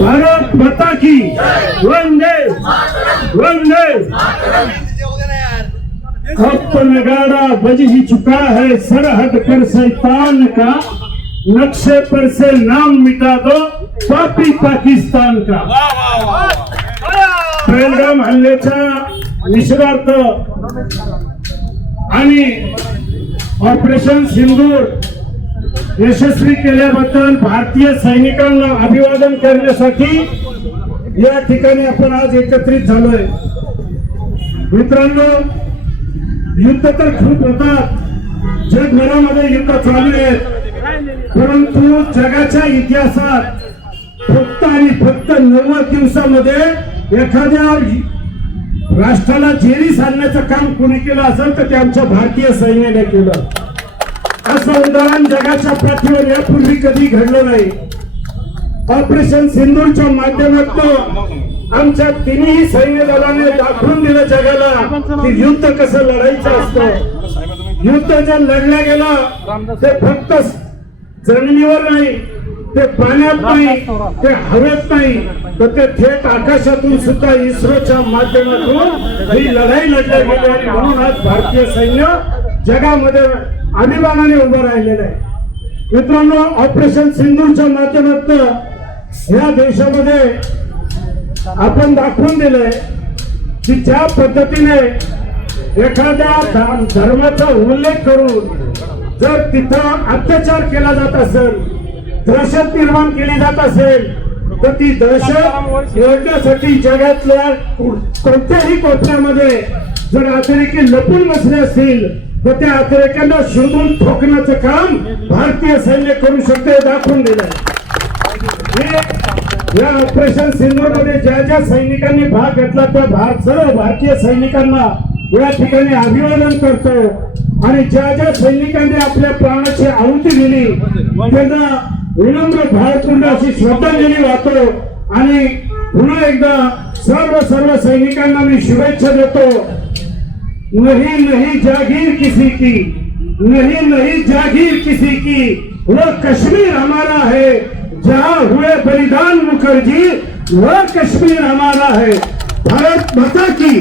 भारत माता की वंदे वंदे। अब तो नगाड़ा बज ही चुका है सरहद कर शैतान का, नक्शे पर से नाम मिटा दो पापी पाकिस्तान का। पहलगाम हल्ल्याच्या निषेधार्थ आणि ऑपरेशन सिंदूर यशस्वी केल्याबद्दल भारतीय सैनिकांना अभिवादन करण्यासाठी या ठिकाणी आपण आज एकत्रित झालोय। मित्रांनो, युद्ध तर खूप होतात, जगभरामध्ये युद्ध चालू आहेत, परंतु जगाच्या इतिहासात फक्त आणि फक्त 90 दिवसामध्ये एखाद्या राष्ट्राला जेरी सांगण्याचं काम कोणी केलं असेल तर ते आमच्या भारतीय सैन्याने केलं। असं उदाहरण जगाच्या पाठीवर यापूर्वी कधी घडलं नाही। ऑपरेशन सिंदूरच्या माध्यमातून आमच्या तिन्ही सैन्य दलाने दाखवून दिलं जगाला की युद्ध कसं लढायचं असतं। युद्ध जे लढलं गेलं ते फक्त जमिनीवर नाही, ते पाण्यात नाही, ते हवेत नाही, तर ते थेट आकाशातून सुद्धा इस्रोच्या माध्यमातून ही लढाई लढली गेली आणि म्हणून आज भारतीय सैन्य जगामध्ये अभिमानाने उभं राहिलेलं आहे। मित्रांनो, ऑपरेशन सिंदूरच्या माध्यमातून या देशामध्ये आपण दाखवून दिलंय की ज्या पद्धतीने एखाद्या धर्माचा उल्लेख करून जर तिथं अत्याचार केला जात असेल, दहशत निर्माण केली जात असेल, तर ती दहशत रोखण्यासाठी जगातल्या कोणत्याही कोपऱ्यामध्ये जर अतिरेकी लपून बसले असतील तर त्या अतिरेक्यांना शोधून ठोकण्याचं काम भारतीय सैन्य करू शकते, दाखवून दिलंय। या ऑपरेशन सिंदूर मध्ये ज्या ज्या सैनिकांनी भाग घेतला त्या सर्व भारतीय सैनिकांना या ठिकाणी अभिवादन करतो आणि ज्या ज्या सैनिकांनी आपल्या प्राणाची आहुती दिली त्यांना विनम्र भावपूर्ण अशी श्रद्धांजली वाहतो आणि पुन्हा एकदा सर्व सैनिकांना मी शुभेच्छा देतो। नहीं नहीं जागीर किसी की, नहीं नहीं जागीर किसी की, वो कश्मीर हमारा है, जहां हुए बलिदान मुखर्जी वो कश्मीर हमारा है। भारत माता की